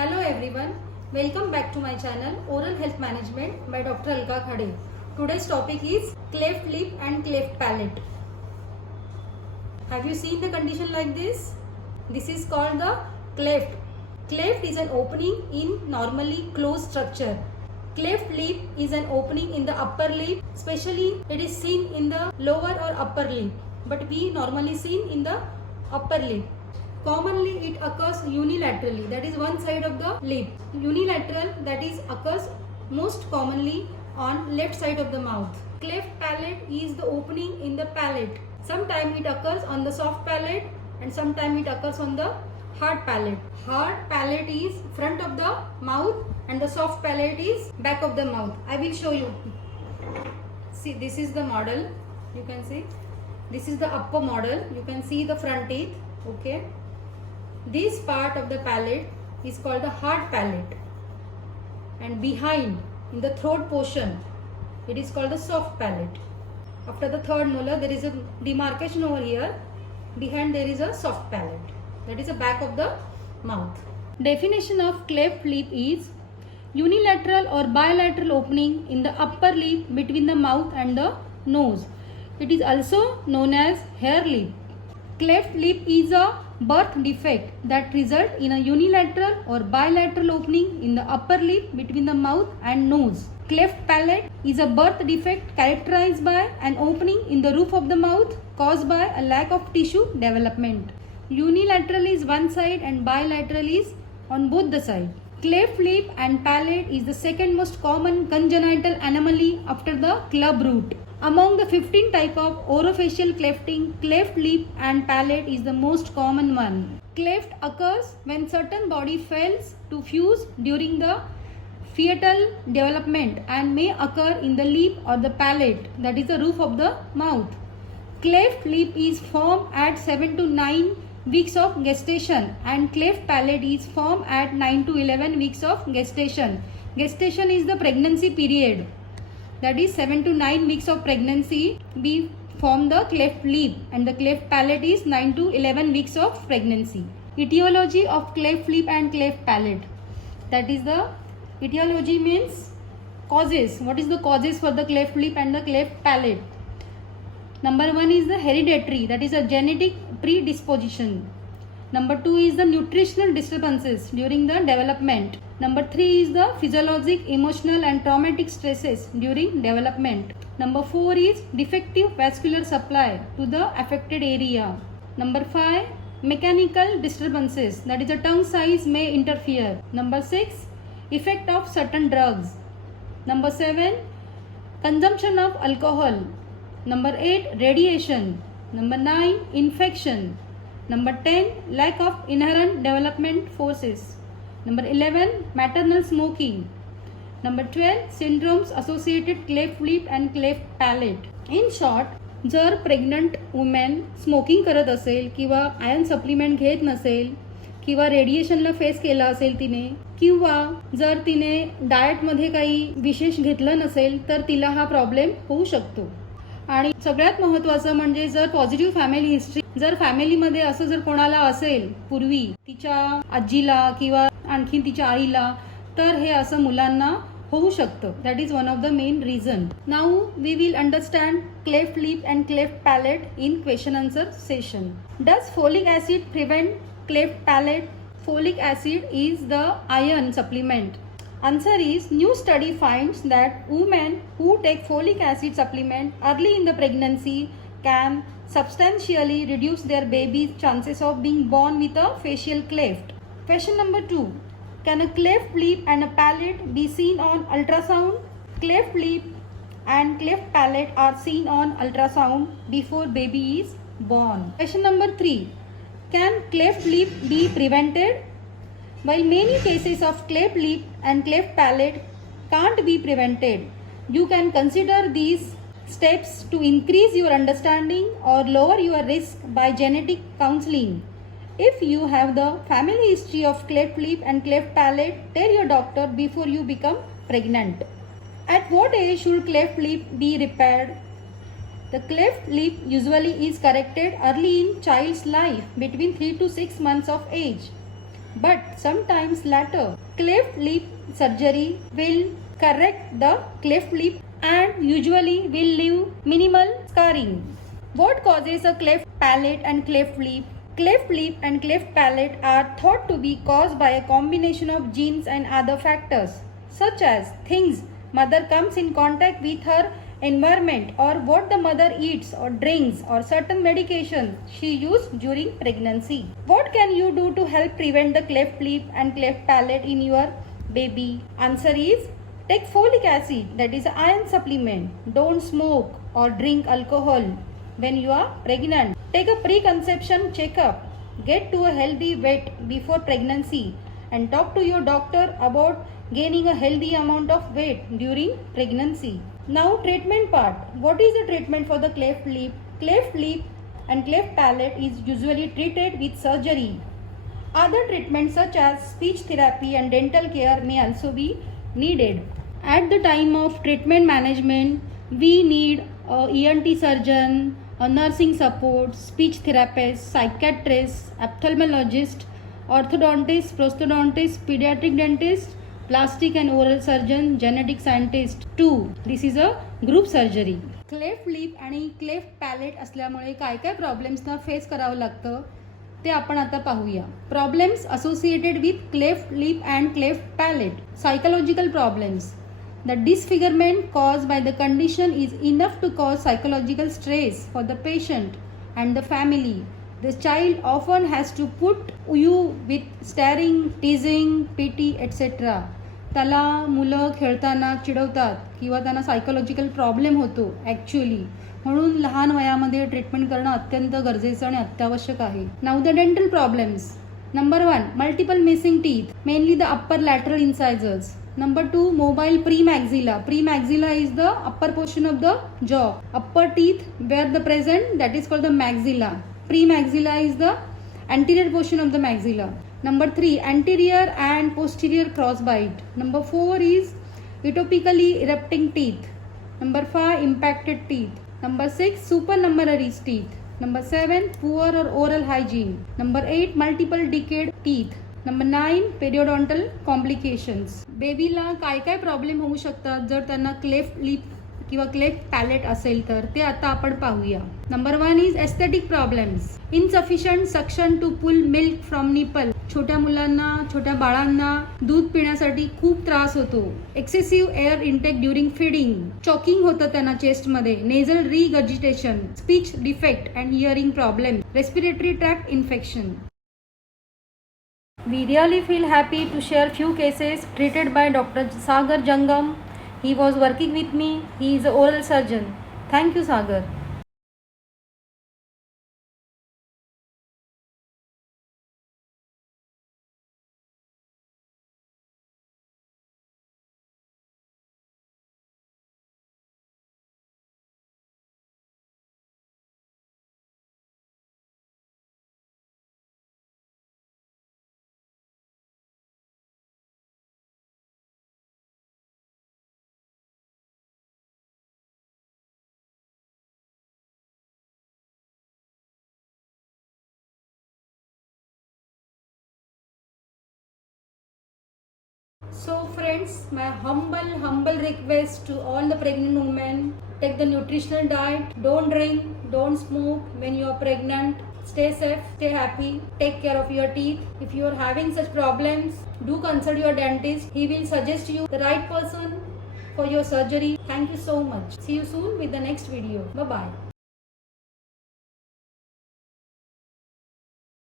Hello everyone, welcome back to my channel Oral Health Management by Dr. Alka Khade. Today's topic is cleft lip and cleft palate. Have you seen the condition like this? This is called the cleft. Cleft is an opening in normally closed structure. Cleft lip is an opening in the upper lip, especially it is seen in the lower or upper lip, but we normally seen in the upper lip. Commonly it occurs unilaterally, that is one side of the lip. Unilateral, that is occurs most commonly on left side of the mouth. Cleft palate is the opening in the palate. Sometimes it occurs on the soft palate and sometimes it occurs on the hard palate. Hard palate is front of the mouth and the soft palate is back of the mouth. I will show you. See, this is the model. You can see. This is the upper model. You can see the front teeth. Okay. This part of the palate is called the hard palate, and behind in the throat portion it is called the soft palate. After the third molar there is a demarcation over here. Behind there is a soft palate, that is the back of the mouth. Definition of cleft lip is unilateral or bilateral opening in the upper lip between the mouth and the nose. It is also known as hair lip. Cleft lip is a birth defect that result in a unilateral or bilateral opening in the upper lip between the mouth and nose. Cleft palate is a birth defect characterized by an opening in the roof of the mouth caused by a lack of tissue development. Unilateral is one side and bilateral is on both the sides. Cleft lip and palate is the second most common congenital anomaly after the club root. Among the 15 type of orofacial clefting, cleft lip and palate is the most common one. Cleft occurs when certain body fails to fuse during the fetal development and may occur in the lip or the palate, that is the roof of the mouth. Cleft lip is formed at 7 to 9 weeks of gestation and cleft palate is formed at 9 to 11 weeks of gestation. Gestation is the pregnancy period. That is 7 to 9 weeks of pregnancy we form the cleft lip and the cleft palate is 9 to 11 weeks of pregnancy. Etiology of cleft lip and cleft palate. That is the etiology means causes. What is the causes for the cleft lip and the cleft palate? Number 1 is the hereditary, that is a genetic predisposition. Number 2 is the nutritional disturbances during the development. Number 3 is the physiologic, emotional and traumatic stresses during development. Number 4 is defective vascular supply to the affected area. Number 5, mechanical disturbances, that is the tongue size may interfere. Number 6, effect of certain drugs. Number 7, consumption of alcohol. Number 8, radiation. Number 9, infection. Number 10, lack of inherent development forces. Number 11, maternal smoking. Number 12, syndromes associated cleft lip and cleft palate. In short, जर pregnant women smoking करत असेल किंवा iron supplement घेत नसेल किंवा रेडिएशनला face केला असेल तिने किंवा जर तिने डाएटमध्ये काही विशेष घेतलं नसेल तर तिला हा प्रॉब्लेम होऊ शकतो. आणि सगळ्यात महत्त्वाचं म्हणजे जर पॉझिटिव्ह फॅमिली हिस्ट्री जर फॅमिलीमध्ये असं जर कोणाला असेल पूर्वी तिच्या आजीला किंवा आणखी तिच्या आईला तर हे असं मुलांना होऊ शकतं. That is one of the main reason. Now we will understand cleft lip and cleft palate in question answer session. Does folic acid prevent cleft palate? Folic acid is the iron supplement. Answer is, new study finds that women who take folic acid supplement early in the pregnancy can substantially reduce their baby's chances of being born with a facial cleft. Question number 2. Can a cleft lip and a palate be seen on ultrasound? Cleft lip and cleft palate are seen on ultrasound before baby is born. Question number 3. Can cleft lip be prevented? While many cases of cleft lip and cleft palate can't be prevented, you can consider these steps to increase your understanding or lower your risk by genetic counseling. If you have the family history of cleft lip and cleft palate, tell your doctor before you become pregnant. At what age should cleft lip be repaired? The cleft lip usually is corrected early in child's life between 3 to 6 months of age. but sometimes later. Cleft lip surgery will correct the cleft lip and usually will leave minimal scarring. What causes a cleft palate and cleft lip? Cleft lip and cleft palate are thought to be caused by a combination of genes and other factors, such as things mother comes in contact with her environment, or what the mother eats or drinks, or certain medication she used during pregnancy. What can you do to help prevent the cleft lip and cleft palate in your baby? Answer is, take folic acid, that is iron supplement. Don't smoke or drink alcohol when you are pregnant. Take a preconception checkup. Get to a healthy weight before pregnancy and talk to your doctor about gaining a healthy amount of weight during pregnancy. Now treatment part. What is the treatment for the cleft lip? Cleft lip and cleft palate is usually treated with surgery. Other treatments such as speech therapy and dental care may also be needed. At the time of treatment management, we need a ENT surgeon, a nursing support, speech therapist, psychiatrist, ophthalmologist, orthodontist, prosthodontist, pediatric dentist, plastic and oral surgeon, genetic scientist. 2. This is a group surgery. Cleft lip आणि cleft palette असल्यामुळे काय काय प्रॉब्लेम्सना face करावं लागतं ते आपण आता पाहूया. Problems associated with cleft lip and cleft palate. Psychological problems. The disfigurement caused by the condition is enough to cause psychological stress for the patient and the family. The child often has to put you with staring, teasing, pity, etc. त्याला मुलं खेळताना चिडवतात किंवा त्यांना psychological problem होतो actually. म्हणून लहान वयामध्ये treatment करणं अत्यंत गरजेचं आणि अत्यावश्यक आहे. Now the dental problems. Number 1, multiple missing teeth, mainly the upper lateral incisors. Number 2, mobile premaxilla. Premaxilla is the upper portion of the jaw. Upper teeth where the present, that is called the maxilla. Premaxilla is the anterior portion of the maxilla. Number 3, anterior and posterior crossbite. Number 4 is atopically erupting teeth. Number 5, impacted teeth. Number 6, supernumerary teeth. Number 7, poor or oral hygiene. Number 8, multiple decayed teeth. Number 9, periodontal complications. बेबीला काय काय problem होऊ शकतात जर त्यांना cleft lip किंवा cleft palate असेल तर ते आता आपण पाहूया. Number 1 is aesthetic problems. Insufficient suction to pull milk from nipple. छोट्या मुलांना, छोट्या बाळांना दूध पिण्यासाठी खूप त्रास होतो. Excessive air intake during feeding. Choking होतं त्यांना चेस्टमध्ये. Nasal regurgitation, speech defect and hearing problem, respiratory tract infection. We really feel happy to share few cases treated by Dr. Sagar Jangam. He was working with me. He is an oral surgeon. Thank you, Sagar. So friends, my humble request to all the pregnant women: take the nutritional diet, don't drink, don't smoke when you are pregnant. Stay safe, stay happy, take care of your teeth. If you are having such problems, do consult your dentist. He will suggest you the right person for your surgery. Thank you so much. See you soon with the next video. Bye bye.